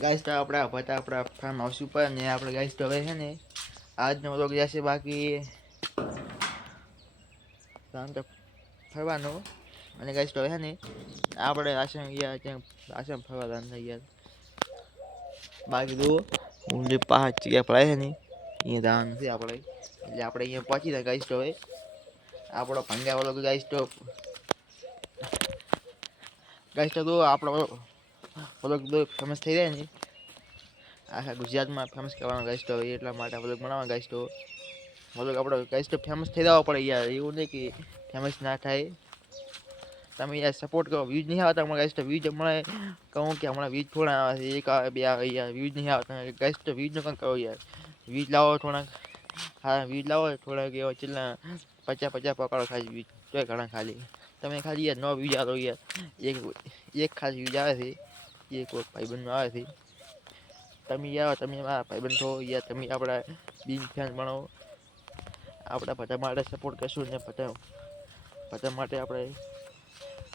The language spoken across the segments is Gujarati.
ગાઈસ તો આપણા હતા આપણા ફાર્મ હાઉસ ઉપર ને આપણે ગાઈસ તો હવે છે ને આજનો વ્લોગ જશે બાકી શાંત ફરવાનો અને ગાઈસ તો હવે છે ને આપણે આશ્રમ ગયા ત્યાં આશ્રમ ફરવા જવાનું યાર બાકી તો હું જે 5 જગ્યા પડાય છે ને અહીંયા જવાનું છે આપણે એટલે આપણે અહીંયા પહોંચી જાય ગાઈસ તો હવે આપણો ભંગા વાળો ગાઈસ તો આપણો વ્લોગ તો ફેમસ થઈ જાય ને આખા ગુજરાતમાં ફેમસ કરવાનો ગાઈસ તો એટલા માટે વ્લોગ બનાવવાનો ગાઈસ તો વ્લોગ આપણો ગાઈસ તો ફેમસ થઈ જવો પડે યાર એવું નહીં કે ફેમસ ના થાય તમે યાર સપોર્ટ કરો વ્યૂઝ નહીં આવતા હમણાં ગાઈસ તો વ્યૂઝ મળે કહું કે હમણાં વ્યૂઝ થોડા આવે છે એક આવે બે આવે યાર વ્યૂઝ નહીં આવતા ગાઈસ તો વ્યૂઝ નો કંઈ કરો યાર વ્યૂઝ લાવો થોડાક હા વ્યૂઝ લાવો થોડાક એવા છેલ્લા 50 પકડો ખાલી વ્યૂઝ તોય ઘણા ખાલી તમે ખાલી યાર નો વ્યૂઝ આવો યાર એક ખાલી વ્યૂઝ આવે છે એક ભાઈબંધનો આવે છે તમે યાર તમે મારા ભાઈબંધ છો યાર તમે આપણા બિગ ફેન બનો આપણા બધા માટે સપોર્ટ કરશું ને બધા માટે આપણે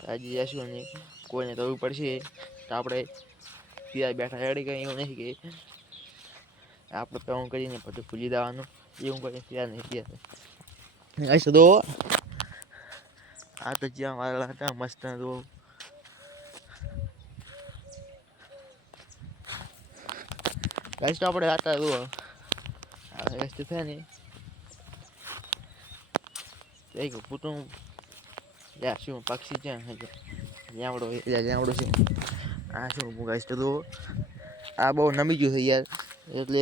આજે જઈશું ને કોઈને કરવું પડશે તો આપણે ત્યાં બેઠા રેડી કંઈ એવું નથી કે આપણે પેલું કરીને બધું ભૂલી દેવાનું એવું કરીને ત્યાં નહીં ત્યાં આવીશું તો આ તો જ્યાં વાળા હતા મસ્ત તો ગાઈસ તો આપણે હતા તો ગાઈસ તો છે ને એક પૂતું યા શું પક્ષી છે જાવડો છે આ શું ગાઈસ તો આ બહુ નમી ગયું છે યાર એટલે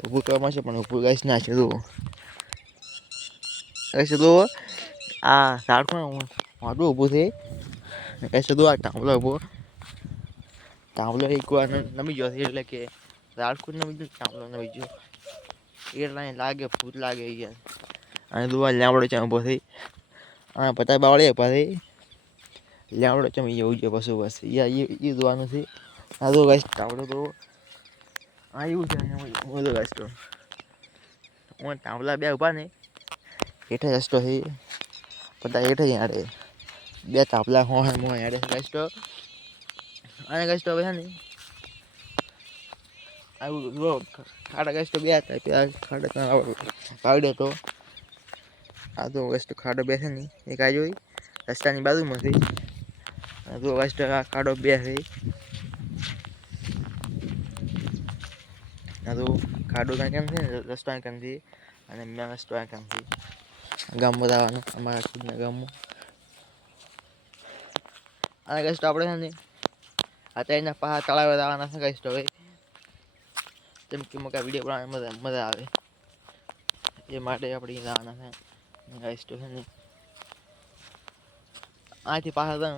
ઊભું કરવામાં છે પણ ઊભું ગાઈસ ના છે તો ગાઈસ તો આ ઝાડમાં મોઢું ઊભું છે ગાઈસ તો આ ટાંબલો એક વાર નમી ગયો છે એટલે કે ઝાડખું નમી ગયું ટાંબલો નમી ગયો એટલે લાગે ભૂત લાગે યાર અને દુવા લાવડો છે ઊભો થઈ અને પતા બાવળે પાસે લાવડો છે એવું છે પશુ બસ યાર એ દુવાનું છે આ તો ગાઈસ ટાવડો તો આ એવું છે બોલો ગાઈસ તો હું ટાવલા બે ઉભા ને હેઠે રસ્તો છે પતા હેઠે યાડે બે તાપલા હો મો યાડે ગાઈસ તો અને ગાઈસ તો હવે ને આવું ખાડા ગાઈસ તો બે હતા પેલા ખાડા પાવડે તો આ તો ગાઈસ તો ખાડો બેસે ને એક આ જોઈ રસ્તાની બાજુમાં છે આ તો ગાઈસ તો આ ખાડો બે છે આ તો ખાડો કાંઈ કેમ છે રસ્તો કાંઈ છે અને મેં રસ્તો કાંઈ છે ગામમાં જવાનું અમારા ખુદના ગામમાં અને ગાઈસ તો આપણે છે ને અત્યારે એના પહાડ તળાવે જવાના છે ગાઈસ તો હવે જેમ કે મકા વિડીયો બનાવવાની મજા આવે એ માટે આપણે જવાના છે ગાઈસ તો છે ને આથી પાછા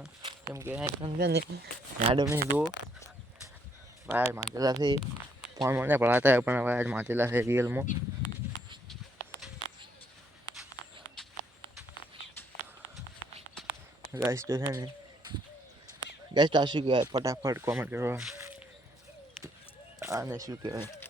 કેમ કે છે ને ગાડો નહીં દો બહાર માંગેલા છે ફોન મને પડાતા પણ હવે આજ માંગેલા છે રિયલમાં ગાઈસ તો છે ને ગાઈસ તો શું કહેવાય ફટાફટ કોમેન્ટ કરો આને શું કહેવાય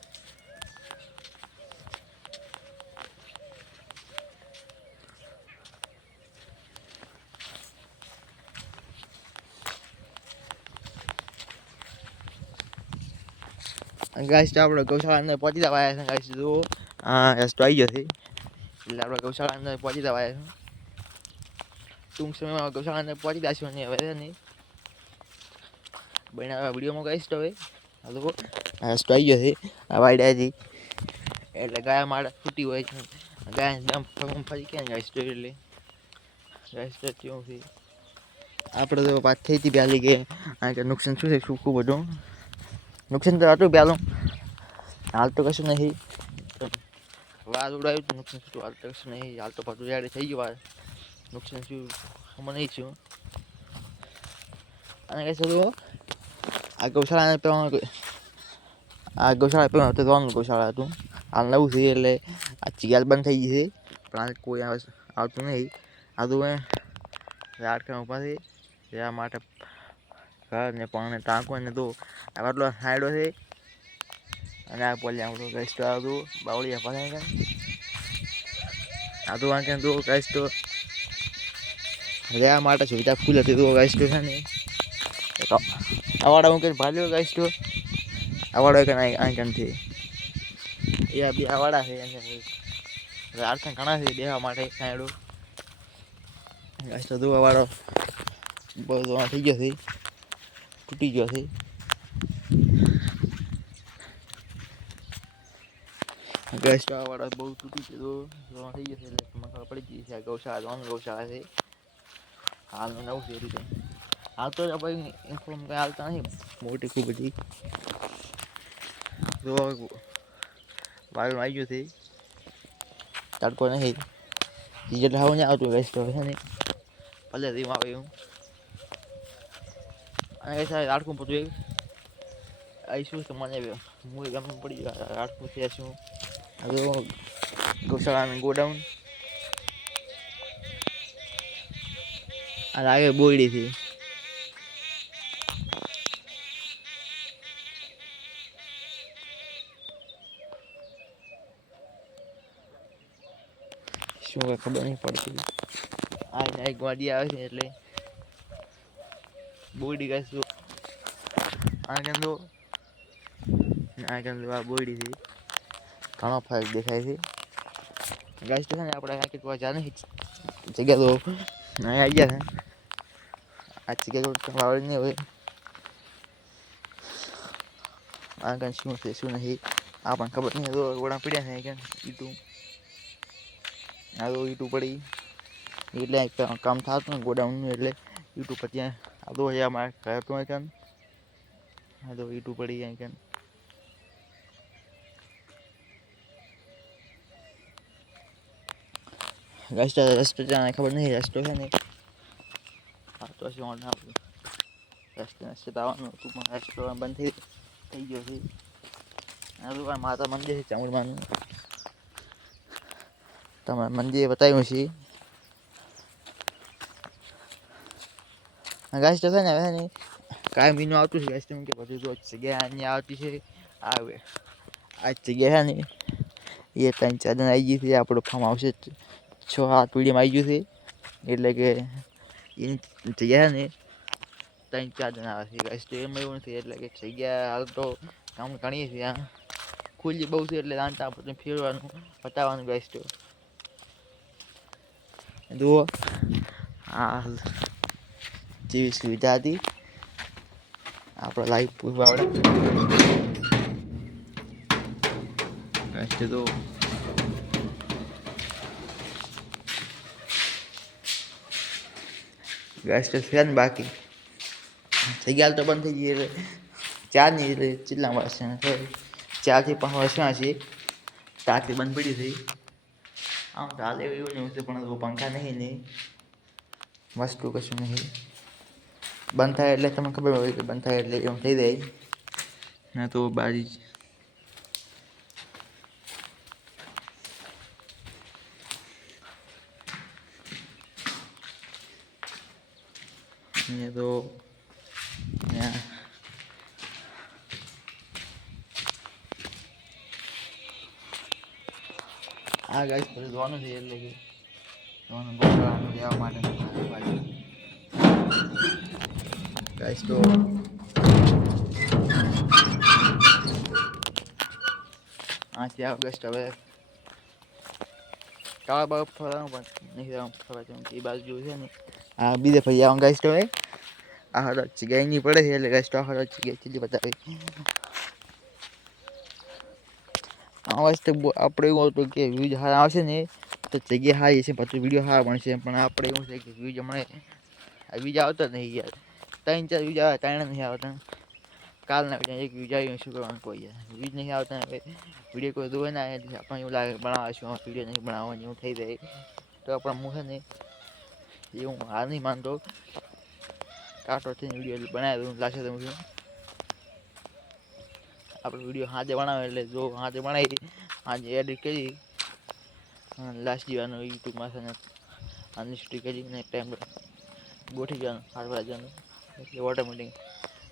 ગાઈસ તો આપણે ગૌશાળા અંદર પહોંચી જવાયા છે ગાઈસ તો હા રસ્તો આવી ગયો છે એટલે આપણે ગૌશાળા અંદર પહોંચી જવાયા છે ટૂંક સમયમાં ગૌશાળા અંદર પહોંચી જશું અને હવે નહીં બનાવવા વિડીયોમાં ગાઈસ તો હવે હાલો રસ્તો આવી ગયો છે આ વાયડાથી એટલે ગાય માળા ફૂટી હોય છે ગાય દમ ફરી ક્યાં ગાઈસ તો એટલે ગાઈસ તો કેવું છે આપણે તો વાત થઈ હતી પહેલી કે આ કે નુકસાન શું છે શું બધું નુકસાન તો હતું પહેલું હાલ તો કશું નહીં વાર ઉડાવ્યું તો નુકસાન શું હાલ તો કશું નહીં હાલ તો પાછું યાર થઈ ગયું વાર નુકસાન શું અમે નહીં છું અને કહે છે આ ગૌશાળાને પેલું હતું તો ગૌશાળા હતું હાલ નવું છે એટલે આ ચિયાલ બંધ થઈ ગઈ છે પણ હાલ કોઈ આવતું નહીં આ તો ઝાડખા ઊભા છે જેના માટે ઘર ને પાણી ટાંકવું ને તો આટલો સાઈડો છે અને આ પોલે આપણું ગાઈસ તો આવતું બાવળિયા ભરાય કાંઈ આ તો વાંકે તો ગાઈસ તો રહેવા માટે સુવિધા ફૂલ હતી તો ગાઈસ તો છે ને આવાડા હું કંઈ ભાલ્યો ગાઈશ તો આવાડો કે આંકણથી એ બી આવાડા છે અને આરખા ઘણા છે દેવા માટે સાયડું ગાઈશ તો દુવા વાળો બહુ થઈ ગયો છે તૂટી ગયો છે ગાઈશ તો આવાડો બહુ તૂટી ગયો થઈ ગયો છે એટલે મને ખબર પડી ગઈ છે ગૌશાળા ગૌશાળા છે હાલનું નવું છે રીતે હાલ તો ભાઈ ઇન્ફોર્મ કંઈ હાલતા નહીં મોટી ખૂબ બધી જો વાયુ આવી ગયું છે તડકો નહીં રિઝલ્ટ આવું નહીં આવતું ગાઈશ તો છે ને ભલે ધીમ આવે એવું અને કઈ સાહેબ આડકું પડતું આવીશું તો મને હું ગમે પડી ગયો આડકું છે શું હવે ગૌશાળાનું ગોડાઉન આ લાગે બોયડીથી શું કંઈ ખબર નહીં પડતી આ એક ગાડી આવે છે એટલે બોયડી ગાઈશ તો આ કેંદો આ બોયડીથી ઘણો ફરક દેખાય છે ગાઈશ તો છે ને આપણે કાંઈક જાણે જગ્યા તો અહીં આવી ગયા છે આ જગ્યા તો આવડે નહીં હવે આ કાંઈ શું છે શું નહીં આ પણ ખબર નહીં તો ગોળા પીડ્યા છે ક્યાં ઈટું આ તો ઈટું પડી એટલે કામ થતું ને ગોડાઉનનું એટલે ઈટું પર ત્યાં આ તો અહીંયા મારે ઘર તો અહીં કાન આ તો ઈટું પડી અહીં કાન રસ્તો ત્યાં ખબર નહીં રસ્તો છે ને હા તો શું રસ્તે આવવાનું હતું પણ રસ્તો બંધ થઈ ગયો છે આ તો માતા મંદિર છે ચામુંડમાનું તમારે મંદિરે બતાવ્યું છે ગાઈસ તો છે ને હવે ને કાંઈ મહિનો આવતું છે ગાઈસ તો કે બધું જો જગ્યા અહીંયા આવતી છે આવે આ જગ્યા છે ને એ 3-4 જણ આવી ગઈ છે આપણું ફાર્મ આવશે 6-7 પીડીમાં આવી ગયું છે એટલે કે એની જગ્યા ને 3-4 જણ આવે છે ગાઈસ તો એમાં એવું નથી એટલે કે જગ્યા હાલ તો કામ ઘણી છે આ ખુલ્લી બહુ છે એટલે રાંધતા બધું ફેરવાનું બતાવવાનું ગાઈસ તો જુઓ આ જેવી સુવિધા હતી આપણે લાઈવ પૂરવા આવડે તો ગેસ તો છે ને બાકી જગ્યા તો બંધ થઈ ગઈ એટલે 4 ની એટલે ચિલ્લા વર્ષ 4 થી 5 વર્ષ છે ટાંકી બંધ પડી હતી આમ તો હાલ એવું નહીં પણ પંખા નહીં ને વસ્તુ કશું નહીં બંધ થાય એટલે તમને ખબર હોય કે બંધ થાય એટલે એમ થઈ જાય ના તો બારી ये तो આ ગાઈસ પર જોવાનું છે એટલે કે જોવાનું ગોળાનું લેવા માટે ગાઈસ તો આ છે ઓગસ્ટ હવે કાળા બાગ ફરવાનું પણ નહીં ફરવા જવાનું એ બાજુ છે ને આ બીજે ફરી આવવાનું ગાઈસ તો હવે આ હર જગ્યાએ નહીં પડે છે એટલે ગાઈસ તો હર જગ્યાએ ચીલી બતાવે આ વાસ્તે આપણે એવું હતું કે વ્યૂઝ સારા આવશે ને તો જગ્યા સારી છે પછી વિડીયો સારા બનશે પણ આપણે એવું છે કે વ્યૂઝ હમણાં વ્યૂઝ આવતા નહીં યાર 3-4 વ્યૂઝ આવે 3 નહીં આવતા કાલના વિડીયો એક વ્યૂઝ આવ્યું શું કરવાનું કોઈ યાર વ્યૂઝ નહીં આવતા હવે વિડીયો કોઈ જોવે ના એટલે આપણને એવું લાગે બનાવશું વિડીયો નહીં બનાવવાની એવું થઈ જાય તો આપણા મું છે ને એવું હાર નહીં માનતો કાંટો થઈને વિડીયો બનાવી દઉં લાગશે તો હું આપણે વિડીયો હાથે બનાવે એટલે જો હાથે બનાવી આજે એડિટ કરી લાસ્ટ જવાનું યુટ્યુબમાં છે ને અનસ્ટી કરીને ટાઈમ ગોઠવી જવાનું 8 વાગ્યાનું એટલે ઓટોમેટિક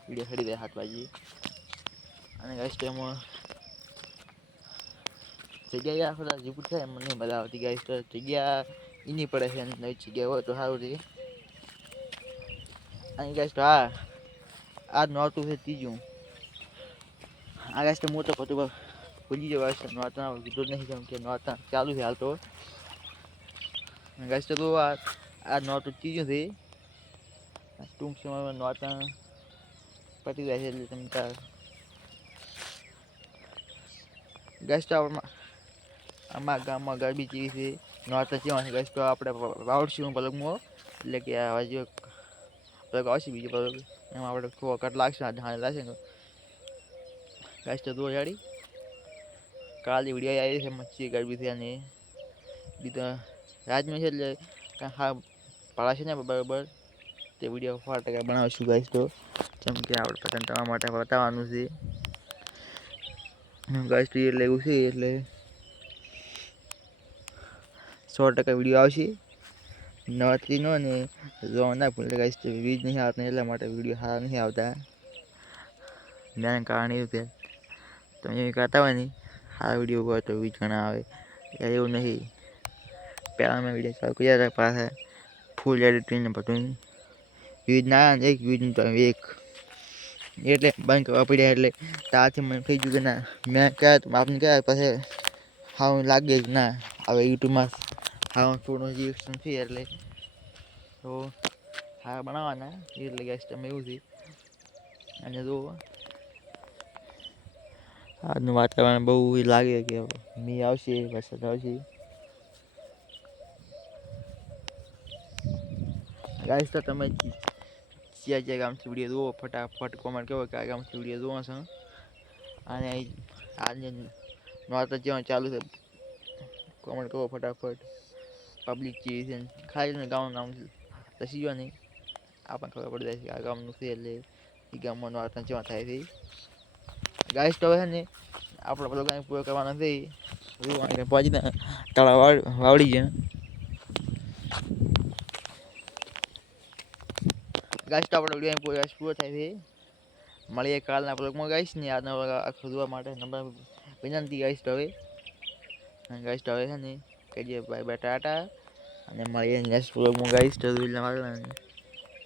વિડીયો ચડી જાય 7 વાગ્યે અને ગાઈસ ટાઈમમાં જગ્યા યાર થોડા જીપુટ થાય મને મજા આવતી ગાઈસ તો જગ્યા એની પડે છે નવી જગ્યા હોય તો સારું છે અને ગાઈસ તો આ નહોતું છે ત્રીજું. આ ગાઈસ તો મોટો પતો ભૂલી ગયો ગાઈસ, નહોતા કીધું નહીં કેમ કે નહોતા ચાલુ છે હાલ તો. ગાઈસ તો આ નહોતું ત્રીજું છે. ટૂંક સમયમાં નહોતા પતી જાય છે એટલે તમે તાર ગાઈસ તો અમારા ગામમાં ગરબી જેવી છે. નહોતા જેવા છે ગાઈસ તો આપણે વાવડશું પલકમાં, એટલે કે આ હજુ પલક આવશે બીજું પલક, એમાં આપણે થોડો કટ લાગશે ધાણે લાગશે ને ગાઈસ તો દો જાડી કાલે વિડીયો આવી છે મચ્છી ગરબી છે અને બીજા રાજમાં છે એટલે હા પાડા છે ને બરાબર તે વિડીયો 100% બનાવશું ગાઈસ તો, જેમ કે આપણે પતંગ તમારા માટે બતાવવાનું છે ગાઈસ તો એટલે એવું છે એટલે 100% વિડીયો આવશે. નવાથી નો ને જોવા ના ભૂલે ગાઈસ તો વ્યૂઝ નહીં આવતા એટલા માટે વિડીયો સારા નહીં આવતા. મેં કારણ એવું છે તમે એવી કરતા હોય ને સારા વિડીયો હોય તો વ્યૂઝ ઘણા આવે, એવું નહીં. પહેલાં મેં વિડીયો ચાલુ કર્યા હતા પાછા ફૂલ એડિટિંગ બધું વ્યૂઝ ના આવે, એક વ્યૂઝ તો એક એટલે બંધ કરવા પડ્યા. એટલે ત્યારથી મને થઈ ગયું કે ના મેં કહ્યા તો આપને કહ્યા પછી હા લાગે કે ના હવે યુટ્યુબમાં હા થોડું રિએક્શન છે એટલે તો હા બનાવવાના એટલે ગાઈસ તમે એવું છે. અને જો આજનું વાતાવરણ બહુ લાગે કે મી આવશે વરસાદ આવશે ગાઈસ. તો તમે જ્યાં ગામથી વિડીયો જુઓ ફટાફટ કોમેન્ટ કરો કે આ ગામથી વિડીયો જુઓ છો. અને આજે નોતા જેવા ચાલુ છે કોમેન્ટ કરો ફટાફટ. પબ્લિક જેવી છે ખાલી ગામનું નામ દસી ગયો નહીં આપણને ખબર પડી જાય છે આ ગામનું છે એટલે એ ગામમાં નોતા જેવા થાય છે ગાઈસ. તો છે ને આપણે બધો કાંઈ પૂરો કરવાનો નથી પહોંચીને તળાવ વાવડી ગયા ગાઈસ. તો આપણે વિડીયો પૂરો થાય છે. મળીએ કાલના બ્લોગમાં ગાઈસ ને આજના બ્લોગ આખો જોવા માટે નંબર વિનંતી ગાઈસ. તો હવે ગાઈસ તો હવે છે ને કહીએ બાય બાય ટાટા અને મળીએ નેક્સ્ટ બ્લોગમાં ગાઈસ. તો